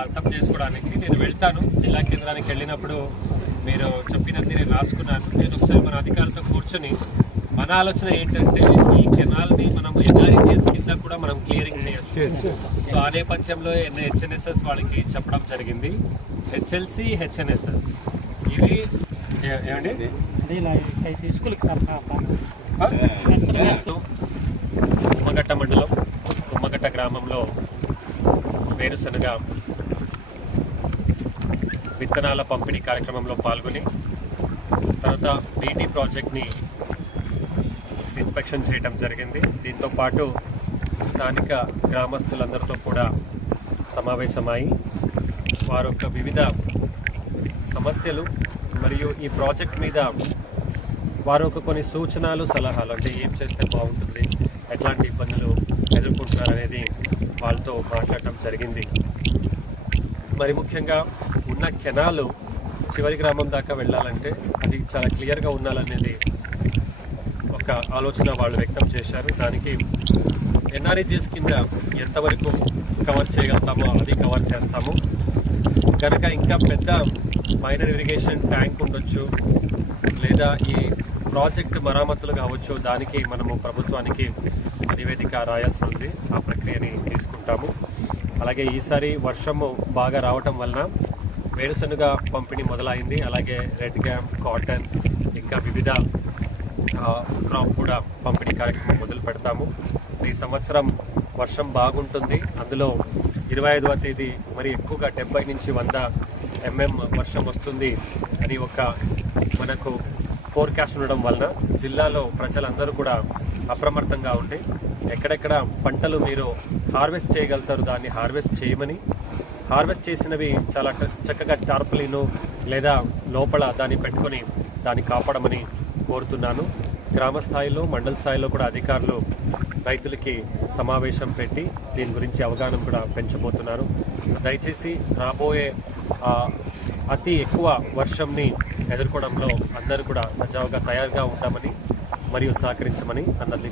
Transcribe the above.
అర్థం చేసుకోవడానికి నేను వెళ్తాను. జిల్లా కేంద్రానికి వెళ్ళినప్పుడు మీరు చెప్పినది నేను రాసుకున్నాను. నేను ఒకసారి మన అధికారులతో కూర్చొని మన ఆలోచన ఏంటంటే ఈ కెనాల్ని మనం ఎన్ఆర్ఈజీఎస్ కింద కూడా మనం క్లియరింగ్ చేయొచ్చు. సో ఆ నేపథ్యంలో హెచ్ఎన్ఎస్ఎస్ వాళ్ళకి చెప్పడం జరిగింది. హెచ్ఎల్సి, హెచ్ఎన్ఎస్ఎస్ ఇవి ఏమండి కుమ్మగట్ట మండలం కుమ్మగట్ట గ్రామంలో వేరుశనగ విత్తనాల పంపిణీ కార్యక్రమంలో పాల్గొని తర్వాత బీటీ ప్రాజెక్ట్ని ఇన్స్పెక్షన్ చేయడం జరిగింది. దీంతో పాటు స్థానిక గ్రామస్తులందరితో కూడా సమావేశమై వారి యొక్క వివిధ సమస్యలు మరియు ఈ ప్రాజెక్ట్ మీద వారు ఒక కొన్ని సూచనలు సలహాలు అంటే ఏం చేస్తే బాగుంటుంది, ఎట్లాంటి ఇబ్బందులు ఎదుర్కొంటున్నారనేది వాళ్ళతో మాట్లాడటం జరిగింది. మరి ముఖ్యంగా ఉన్న కెనాలు చివరి గ్రామం దాకా వెళ్ళాలంటే అది చాలా క్లియర్గా ఉండాలనేది ఒక ఆలోచన వాళ్ళు వ్యక్తం చేశారు. దానికి ఎన్ఆర్ఈజీఎస్ కింద ఎంతవరకు కవర్ చేయగలుగుతామో అది కవర్ చేస్తాము. కనుక ఇంకా పెద్ద మైనర్ ఇరిగేషన్ ట్యాంక్ ఉండొచ్చు లేదా ఈ ప్రాజెక్ట్ మరామతులు కావచ్చు, దానికి మనము ప్రభుత్వానికి నివేదిక రాయాల్సి ఉంది. ఆ ప్రక్రియని తీసుకుంటాము. అలాగే ఈసారి వర్షము బాగా రావటం వలన వేరుశనగ పంపిణీ మొదలైంది. అలాగే రెడ్ గ్యామ్, కాటన్ ఇంకా వివిధ క్రాప్ కూడా పంపిణీ కార్యక్రమం మొదలు పెడతాము. సో ఈ సంవత్సరం వర్షం బాగుంటుంది. అందులో 25వ తేదీ మరి ఎక్కువగా 70 నుంచి 100 mm వర్షం వస్తుంది అని ఒక మనకు ఫోర్కాస్ట్ ఉండడం వలన జిల్లాలో ప్రజలందరూ కూడా అప్రమత్తంగా ఉండి ఎక్కడెక్కడ పంటలు మీరు హార్వెస్ట్ చేయగలుగుతారు దాన్ని హార్వెస్ట్ చేయమని, హార్వెస్ట్ చేసినవి చాలా చక్కగా టార్పలిను లేదా లోపల దాన్ని పెట్టుకొని దాన్ని కాపాడమని కోరుతున్నాను. గ్రామ స్థాయిలో, మండల స్థాయిలో కూడా అధికారులు రైతులకి సమావేశం పెట్టి దీని గురించి అవగాహన కూడా పెంచబోతున్నారు. దయచేసి రాబోయే అతి ఎక్కువ వర్షంని ఎదుర్కోవడంలో అందరూ కూడా సజావుగా తయారుగా ఉంటామని మరియు సహకరించమని అందరినీ